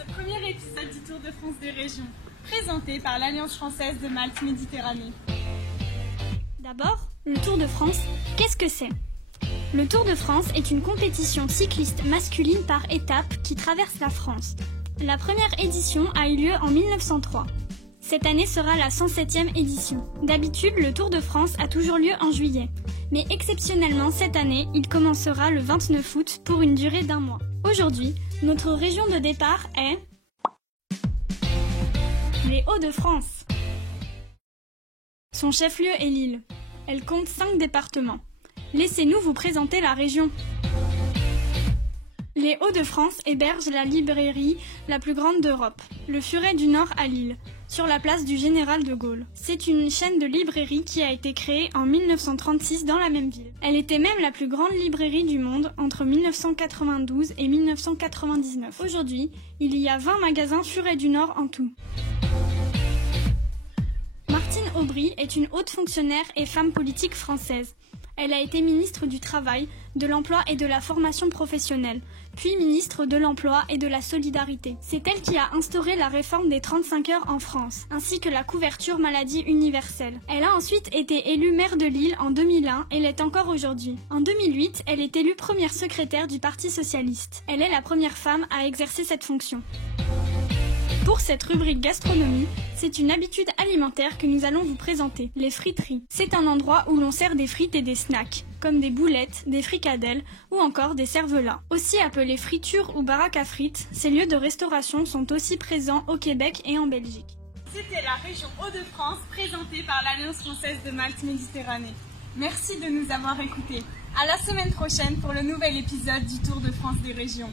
ce premier épisode du Tour de France des régions, présenté par l'Alliance française de Malte Méditerranée. D'abord, le Tour de France, qu'est-ce que c'est ? Le Tour de France est une compétition cycliste masculine par étapes qui traverse la France. La première édition a eu lieu en 1903. Cette année sera la 107e édition. D'habitude, le Tour de France a toujours lieu en juillet. Mais exceptionnellement, cette année, il commencera le 29 août pour une durée d'1 mois. Aujourd'hui, notre région de départ est les Hauts-de-France. Son chef-lieu est Lille. Elle compte 5 départements. Laissez-nous vous présenter la région. Les Hauts-de-France hébergent la librairie la plus grande d'Europe, le Furet du Nord à Lille, sur la place du Général de Gaulle. C'est une chaîne de librairies qui a été créée en 1936 dans la même ville. Elle était même la plus grande librairie du monde entre 1992 et 1999. Aujourd'hui, il y a 20 magasins Furet du Nord en tout. Martine Aubry est une haute fonctionnaire et femme politique française. Elle a été ministre du Travail, de l'Emploi et de la Formation professionnelle, puis ministre de l'Emploi et de la Solidarité. C'est elle qui a instauré la réforme des 35 heures en France, ainsi que la couverture maladie universelle. Elle a ensuite été élue maire de Lille en 2001 et l'est encore aujourd'hui. En 2008, elle est élue première secrétaire du Parti socialiste. Elle est la première femme à exercer cette fonction. Pour cette rubrique gastronomie, c'est une habitude alimentaire que nous allons vous présenter, les friteries. C'est un endroit où l'on sert des frites et des snacks, comme des boulettes, des fricadelles ou encore des cervelas. Aussi appelés fritures ou baraques à frites, ces lieux de restauration sont aussi présents au Québec et en Belgique. C'était la région Hauts-de-France présentée par l'Alliance française de Malte Méditerranée. Merci de nous avoir écoutés. À la semaine prochaine pour le nouvel épisode du Tour de France des régions.